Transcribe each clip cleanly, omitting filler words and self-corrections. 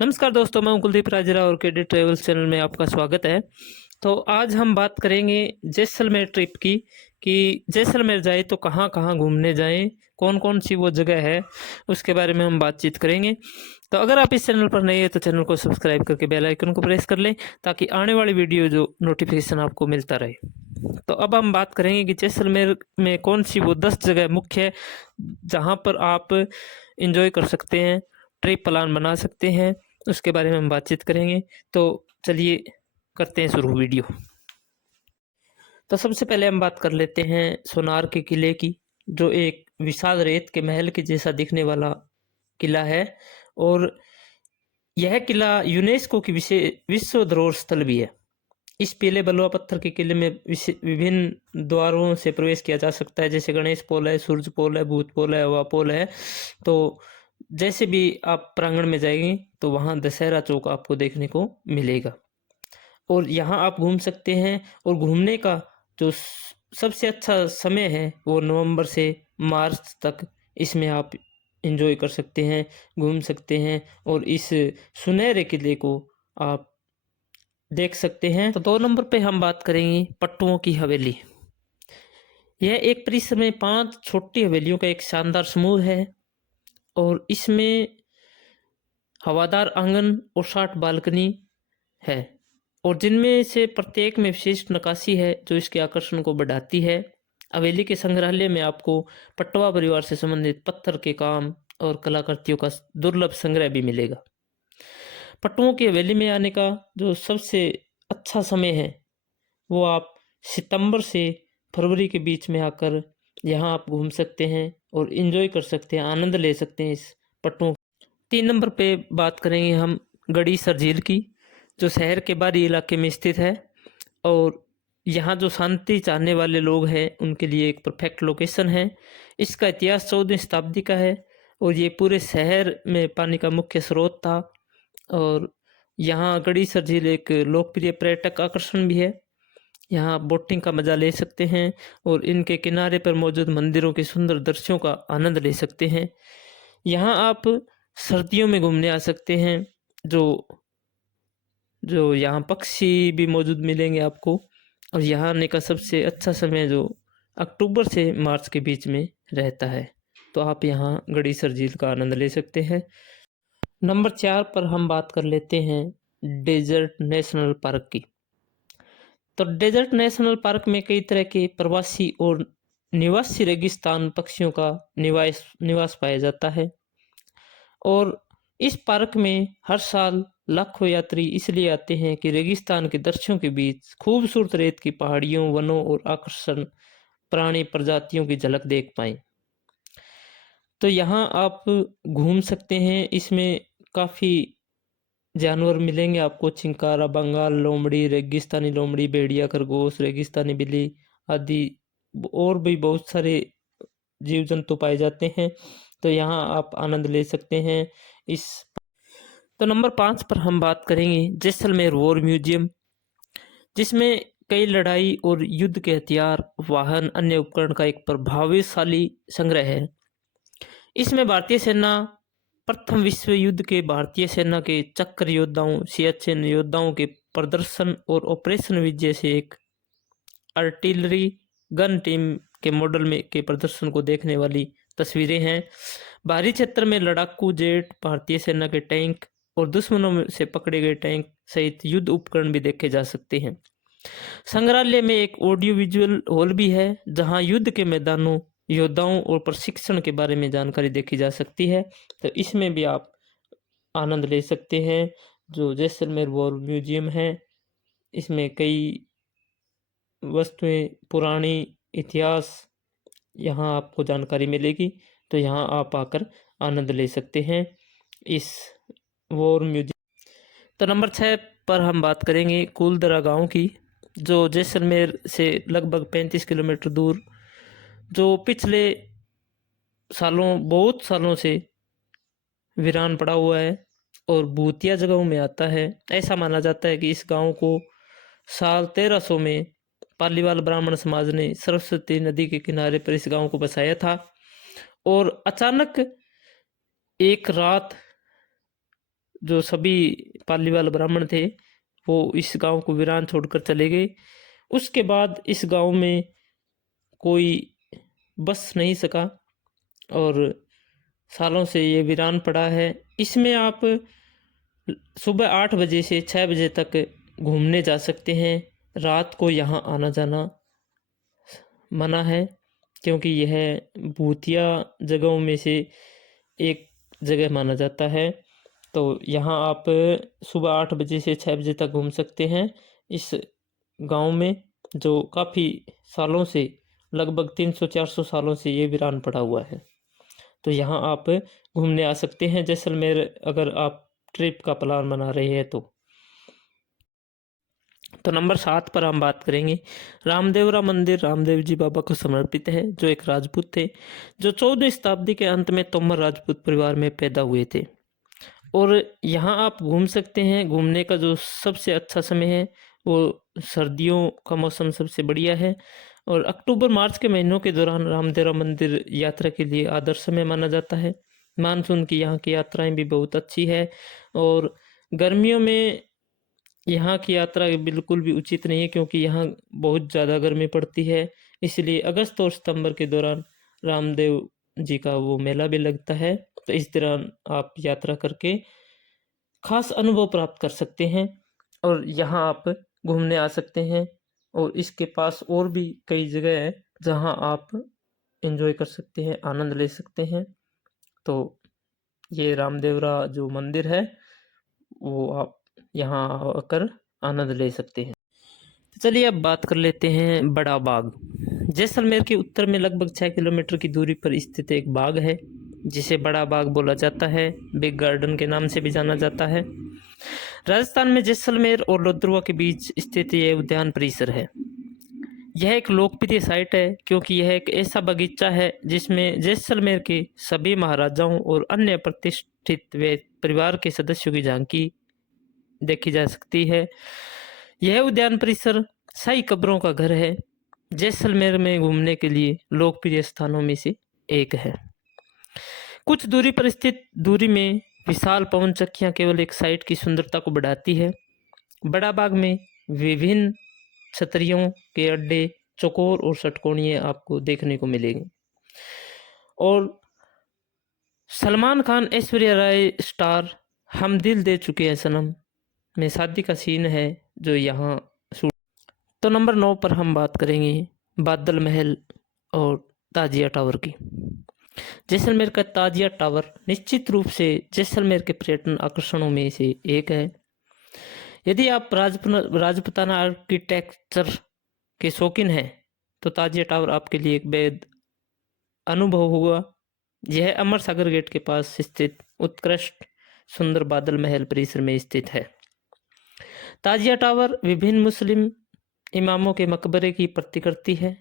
नमस्कार दोस्तों, मैं हूं कुलदीप राजरा और केडी ट्रेवल्स चैनल में आपका स्वागत है। तो आज हम बात करेंगे जैसलमेर ट्रिप की कि जैसलमेर जाए तो कहाँ-कहाँ घूमने जाएं, कौन-कौन सी वो जगह है, उसके बारे में हम बातचीत करेंगे। तो अगर आप इस चैनल पर नए हैं तो चैनल को सब्सक्राइब करके बेल आइकन को प्रेस कर लें ताकि आने वाली वीडियो जो नोटिफिकेशन आपको मिलता रहे। तो अब हम बात करेंगे कि जैसलमेर में कौन सी वो 10 जगह मुख्य है जहाँ पर आप इंजॉय कर सकते हैं, ट्रिप प्लान बना सकते हैं, उसके बारे में हम बातचीत करेंगे। तो चलिए करते हैं शुरू वीडियो। तो सबसे पहले हम बात कर लेते हैं सोनार के किले की, जो एक विशाल रेत के महल के जैसा दिखने वाला किला है। और यह किला यूनेस्को की विश्व धरोहर स्थल भी है। इस पीले बलुआ पत्थर के किले में विभिन्न द्वारों से प्रवेश किया जा सकता है, जैसे गणेश पोल है, सूर्य पोल है, भूत पोल है, हवा पोल है। तो जैसे भी आप प्रांगण में जाएंगे तो वहाँ दशहरा चौक आपको देखने को मिलेगा और यहाँ आप घूम सकते हैं। और घूमने का जो सबसे अच्छा समय है वो नवंबर से मार्च तक, इसमें आप एंजॉय कर सकते हैं, घूम सकते हैं और इस सुनहरे किले को आप देख सकते हैं। तो 2 नंबर पे हम बात करेंगे पट्टुओं की हवेली। यह एक परिसर में 5 छोटी हवेलियों का एक शानदार समूह है और इसमें हवादार आंगन और 60 बालकनी है और जिनमें से प्रत्येक में विशिष्ट नक्काशी है जो इसके आकर्षण को बढ़ाती है। हवेली के संग्रहालय में आपको पट्टवा परिवार से संबंधित पत्थर के काम और कलाकृतियों का दुर्लभ संग्रह भी मिलेगा। पट्टुओं की हवेली में आने का जो सबसे अच्छा समय है वो आप सितंबर से फरवरी के बीच में आकर यहाँ आप घूम सकते हैं और एंजॉय कर सकते हैं, आनंद ले सकते हैं इस पट्टुओं। 3 नंबर पे बात करेंगे हम गड़ीसर झील की, जो शहर के बाहरी इलाके में स्थित है और यहाँ जो शांति चाहने वाले लोग हैं उनके लिए एक परफेक्ट लोकेशन है। इसका इतिहास 14वीं शताब्दी का है और ये पूरे शहर में पानी का मुख्य स्रोत था। और यहाँ गड़ीसर झील एक लोकप्रिय पर्यटक आकर्षण भी है। यहाँ आप बोटिंग का मज़ा ले सकते हैं और इनके किनारे पर मौजूद मंदिरों के सुंदर दृश्यों का आनंद ले सकते हैं। यहाँ आप सर्दियों में घूमने आ सकते हैं, जो जो यहाँ पक्षी भी मौजूद मिलेंगे आपको। और यहाँ आने का सबसे अच्छा समय जो अक्टूबर से मार्च के बीच में रहता है, तो आप यहाँ गड़ीसर झील का आनंद ले सकते हैं। नंबर 4 पर हम बात कर लेते हैं डेजर्ट नेशनल पार्क की। तो डेजर्ट नेशनल पार्क में कई तरह के प्रवासी और निवासी रेगिस्तान पक्षियों का निवास निवास पाया जाता है और इस पार्क में हर साल लाखों यात्री इसलिए आते हैं कि रेगिस्तान के दृश्यों के बीच खूबसूरत रेत की पहाड़ियों, वनों और आकर्षण प्राणी प्रजातियों की झलक देख पाएं। तो यहाँ आप घूम सकते हैं। इसमें काफ़ी जानवर मिलेंगे आपको, चिंकारा, बंगाल लोमड़ी, रेगिस्तानी लोमड़ी, भेड़िया, खरगोश, रेगिस्तानी बिल्ली आदि और भी बहुत सारे जीव जंतु पाए जाते हैं। तो यहाँ आप आनंद ले सकते हैं इस। तो नंबर 5 पर हम बात करेंगे जैसलमेर वॉर म्यूजियम, जिसमें कई लड़ाई और युद्ध के हथियार, वाहन, अन्य उपकरण का एक प्रभावशाली संग्रह है। इसमें भारतीय सेना, प्रथम विश्व युद्ध के भारतीय सेना के चक्र योद्धाओं, सियाचिन योद्धाओं के प्रदर्शन और ऑपरेशन विजय से एक आर्टिलरी गन टीम के मॉडल में के प्रदर्शन को देखने वाली तस्वीरें हैं। बाहरी क्षेत्र में लड़ाकू जेट, भारतीय सेना के टैंक और दुश्मनों से पकड़े गए टैंक सहित युद्ध उपकरण भी देखे जा सकते हैं। संग्रहालय में एक ऑडियो विजुअल हॉल भी है जहां युद्ध के मैदानों, योद्धाओं और प्रशिक्षण के बारे में जानकारी देखी जा सकती है। तो इसमें भी आप आनंद ले सकते हैं। जो जैसलमेर वॉर म्यूजियम है, इसमें कई वस्तुएं, पुरानी इतिहास यहाँ आपको जानकारी मिलेगी। तो यहाँ आप आकर आनंद ले सकते हैं इस वॉर म्यूजियम। तो नंबर 6 पर हम बात करेंगे कुलदरा गांव की, जो जैसलमेर से लगभग 35 किलोमीटर दूर, जो पिछले बहुत सालों से वीरान पड़ा हुआ है और भूतिया जगहों में आता है। ऐसा माना जाता है कि इस गांव को साल 1300 में पालीवाल ब्राह्मण समाज ने सरस्वती नदी के किनारे पर इस गांव को बसाया था और अचानक एक रात जो सभी पालीवाल ब्राह्मण थे वो इस गांव को वीरान छोड़कर चले गए। उसके बाद इस गांव में कोई बस नहीं सका और सालों से ये वीरान पड़ा है। इसमें आप सुबह 8 बजे से 6 बजे तक घूमने जा सकते हैं। रात को यहाँ आना जाना मना है, क्योंकि यह भूतिया जगहों में से एक जगह माना जाता है। तो यहाँ आप सुबह 8 बजे से 6 बजे तक घूम सकते हैं इस गांव में, जो काफ़ी सालों से, लगभग 300-400 सालों से ये वीरान पड़ा हुआ है। तो यहाँ आप घूमने आ सकते हैं जैसलमेर, अगर आप ट्रिप का प्लान बना रहे हैं तो नंबर 7 पर हम बात करेंगे। रामदेवरा मंदिर रामदेव जी बाबा को समर्पित है, जो एक राजपूत थे, जो 14वीं शताब्दी के अंत में तोमर राजपूत परिवार में पैदा हुए थे। और यहाँ आप घूम सकते हैं। घूमने का जो सबसे अच्छा समय है वो सर्दियों का मौसम सबसे बढ़िया है, और अक्टूबर मार्च के महीनों के दौरान रामदेवरा मंदिर यात्रा के लिए आदर्श समय माना जाता है। मानसून की यहाँ की यात्राएं भी बहुत अच्छी है, और गर्मियों में यहाँ की यात्रा बिल्कुल भी उचित नहीं है, क्योंकि यहाँ बहुत ज़्यादा गर्मी पड़ती है। इसलिए अगस्त और सितंबर के दौरान रामदेव जी का वो मेला भी लगता है, तो इस दौरान आप यात्रा करके खास अनुभव प्राप्त कर सकते हैं और यहाँ आप घूमने आ सकते हैं। और इसके पास और भी कई जगह है जहाँ आप एंजॉय कर सकते हैं, आनंद ले सकते हैं। तो ये रामदेवरा जो मंदिर है वो आप यहाँ आकर आनंद ले सकते हैं। तो चलिए अब बात कर लेते हैं बड़ा बाग। जैसलमेर के उत्तर में लगभग 6 किलोमीटर की दूरी पर स्थित एक बाग है, जिसे बड़ा बाग बोला जाता है, बिग गार्डन के नाम से भी जाना जाता है। राजस्थान में जैसलमेर और लोद्रुआ के बीच स्थित यह उद्यान परिसर है। यह एक लोकप्रिय साइट है, क्योंकि यह एक ऐसा बगीचा है जिसमें जैसलमेर के सभी महाराजाओं और अन्य प्रतिष्ठित व परिवार के सदस्यों की झांकी देखी जा सकती है। यह उद्यान परिसर शाही कब्रों का घर है। जैसलमेर में घूमने के लिए लोकप्रिय स्थानों में से एक है। कुछ दूरी पर स्थित दूरी में विशाल पवन चक्कियां केवल एक साइट की सुंदरता को बढ़ाती है। बड़ा बाग में विभिन्न छतरियों के अड्डे, चौकोर और षटकोणीय आपको देखने को मिलेंगे। और सलमान खान ऐश्वर्या राय स्टार हम दिल दे चुके हैं सनम में शादी का सीन है जो यहाँ शूट। तो नंबर 9 पर हम बात करेंगे बादल महल और ताजिया टावर की। जैसलमेर का ताजिया टावर निश्चित रूप से जैसलमेर के पर्यटन आकर्षणों में से एक है। यदि आप राजपुताना आर्किटेक्चर के शौकीन हैं तो ताजिया टावर आपके लिए एक बेहद अनुभव होगा। यह अमर सागर गेट के पास स्थित उत्कृष्ट सुंदर बादल महल परिसर में स्थित है। ताजिया टावर विभिन्न मुस्लिम इमामों के मकबरे की प्रतिकृति है,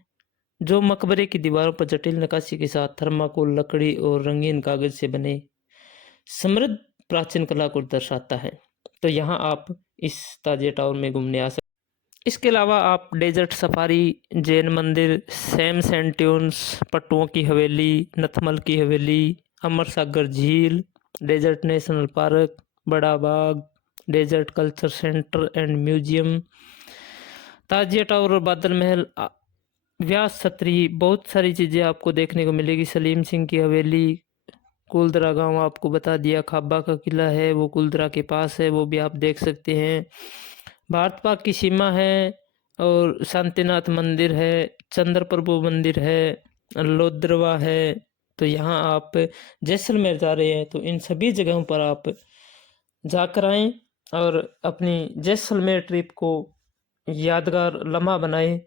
जो मकबरे की दीवारों पर जटिल नक्काशी के साथ थर्माकोल, लकड़ी और रंगीन कागज से बने समृद्ध प्राचीन कला को दर्शाता है। तो यहाँ आप इस ताजिया टावर में घूमने आ सकते। इसके अलावा आप डेजर्ट सफारी, जैन मंदिर, सैम सेंट्यून्स, पट्टुओं की हवेली, नथमल की हवेली, अमर सागर झील, desert national park, Bada Bagh, desert culture centre and museum, Tazia tower और बादल महल, व्यास छतरी, बहुत सारी चीज़ें आपको देखने को मिलेगी। सलीम सिंह की हवेली, कुलदरा गांव आपको बता दिया, खाबा का किला है वो कुलदरा के पास है, वो भी आप देख सकते हैं। भारत पाक की सीमा है और शांतिनाथ मंदिर है, चंद्र प्रभु मंदिर है, लोद्रवा है। तो यहाँ आप जैसलमेर जा रहे हैं तो इन सभी जगहों पर आप जाकर आएँ और अपनी जैसलमेर ट्रिप को यादगार लम्हा बनाएं,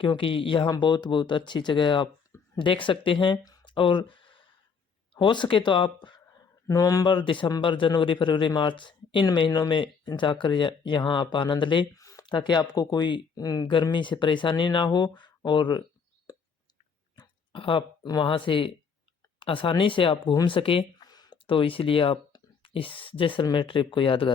क्योंकि यहाँ बहुत बहुत अच्छी जगह आप देख सकते हैं। और हो सके तो आप नवंबर, दिसंबर, जनवरी, फरवरी, मार्च इन महीनों में जाकर यहाँ आप आनंद लें, ताकि आपको कोई गर्मी से परेशानी ना हो और आप वहाँ से आसानी से आप घूम सकें। तो इसलिए आप इस जैसलमेर ट्रिप को यादगार